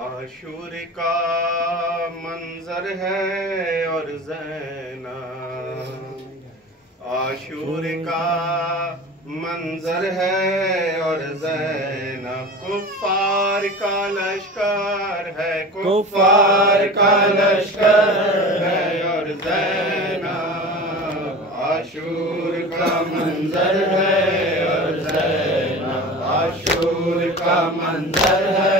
आशूर का मंजर है और ज़ैनब, आशूर का मंजर है और ज़ैनब कुफ़ार का लश्कर है, कुफ़ार का लश्कर है और ज़ैनब आशूर का मंजर है और ज़ैनब आशूर का मंजर है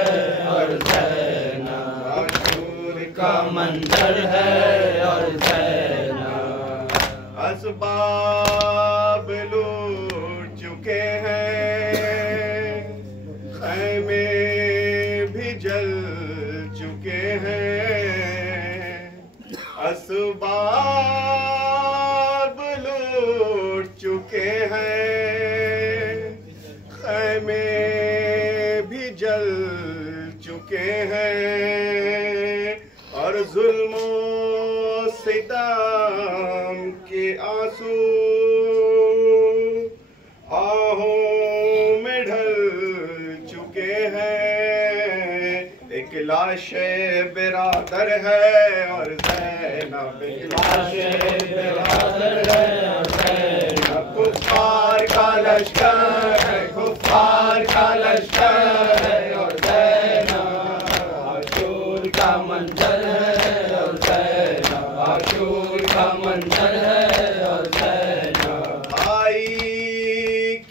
और ज़ैनब आशूर का मंजर है और ज़ैनब असबाब लूट चुके हैं, ख़ैमे भी जल चुके हैं, असबाब लूट चुके हैं, ख़ैमे भी जल चुके हैं और जुल्म सितम के आंसू आहों में ढल चुके हैं। एक लाशे बिरादर है और ज़ैनब, एक लाशे बिरादर है और ज़ैनब कुफ़ार का लश्कर है, कुफ़ार का लश्कर है और ज़ैनब आशूर का मंजर है और ज़ैनब आशूर का मंजर है और ज़ैनब भाई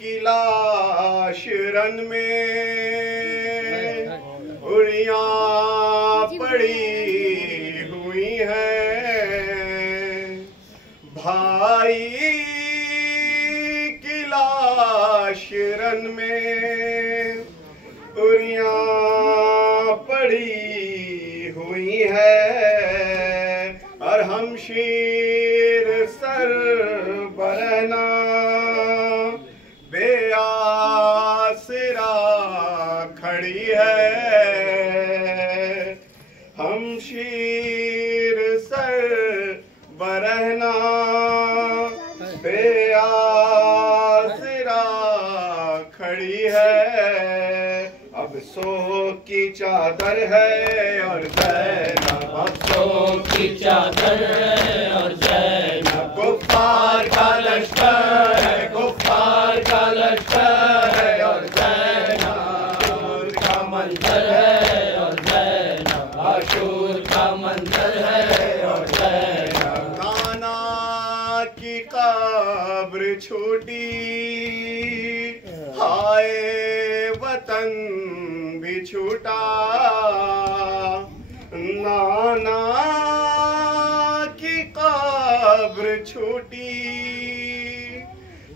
की लाश रन में उड़ियां पड़ी हुई हैं, भाई की लाश रन में उड़ियां पड़ी हुई है और हमशीर सर बरहना बेआसरा खड़ी है, हमशीर सर बरहना बेआसरा खड़ी है। अब सो की चादर है और ज़ैनब, अब सो की चादर है और ज़ैनब कुफ़ार का लश्कर है, कुफ़ार का लश्कर है और ज़ैनब आशूर का मंजर है और ज़ैनब आशूर का मंजर है और ज़ैनब नाना की कब्र छोटी, हाय वतन भी छूटा, नाना की कब्र छोटी,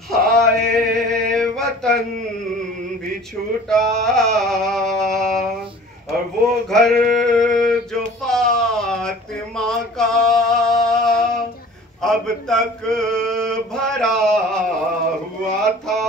हाय वतन भी छूटा और वो घर जो फातिमा का अब तक भरा हुआ था,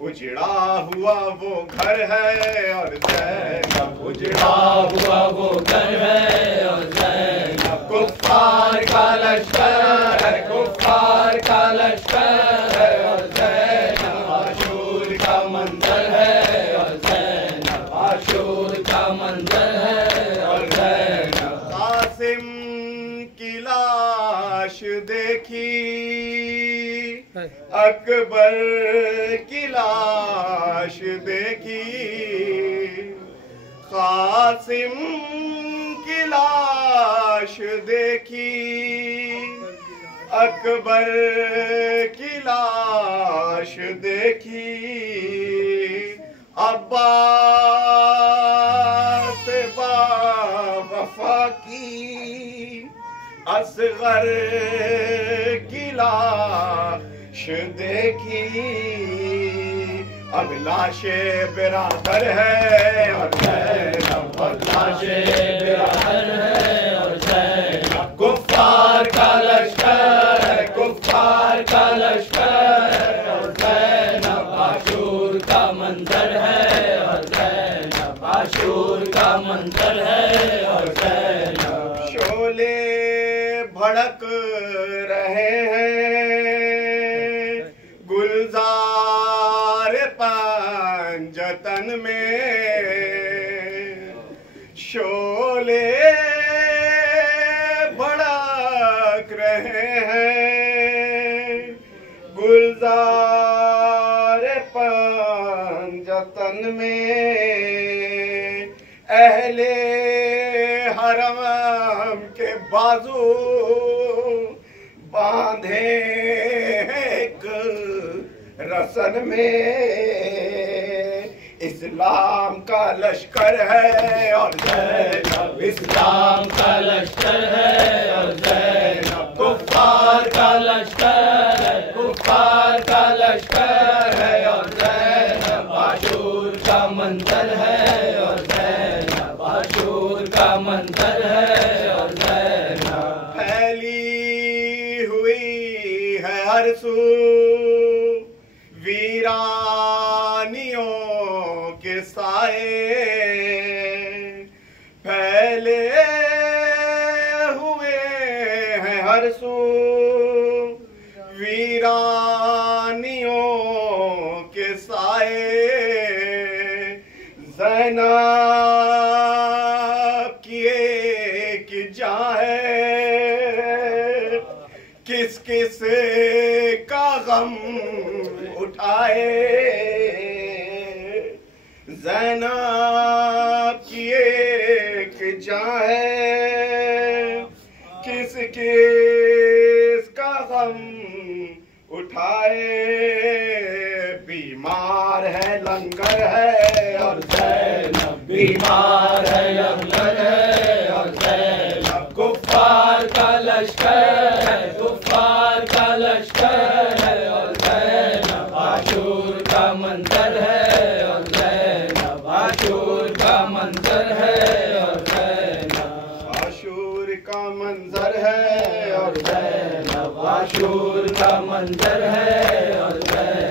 उजड़ा हुआ वो घर है और ज़ैनब उजड़ा हुआ वो घर है और ज़ैनब कुफ़ार का लश्कर है, कुफ़ार का लश्कर है और ज़ैनब आशूर का मंजर है और ज़ैनब आशूर का मंजर है और ज़ैनब कासिम की लाश देखी, अकबर की लाश देखी, कासिम की लाश देखी, अकबर की लाश देखी, अब्बास बावफा की असगर की लाश देखी। अब लाशे बिरादर है और ज़ैनब, लाशे बिरादर है और ज़ैनब कुफ़ार का लश्कर है, कुफ़ार का लश्कर है और ज़ैनब आशूर का मंजर है और ज़ैनब आशूर का मंजर है और ज़ैनब शोले भड़क रहे हैं गुलजार पंजतन में, में अहले हरम के बाजू बांधे एक रसन में। इस्लाम का लश्कर है और ज़ैनब, इस्लाम का लश्कर है और ज़ैनब कुफ्फार का लश्कर है, कुफ्फार का लश्कर है और ज़ैनब आशूर का मंजर है और ज़ैनब आशूर का मंजर है और ज़ैनब फैली हुई है हर सू वीरानियों के साए, फैले हुए हैं हर सू वीरानियों के साए। ज़ैनब की एक जान है, किस किस का गम उठाए। ज़ैनब की एक जान है, किस किस का गम उठाए। बीमार है लंगर है और ज़ैनब बीमार है लंगर है और ज़ैनब कुफ्फार का लश्कर है, कुफ्फार का लश्कर है और ज़ैनब आशूर का मंजर है और ज़ैनब आशूर का मंजर है और ज़ैनब आशूर का मंजर है और ज़ैनब आशूर का मंजर है और ज़ैनब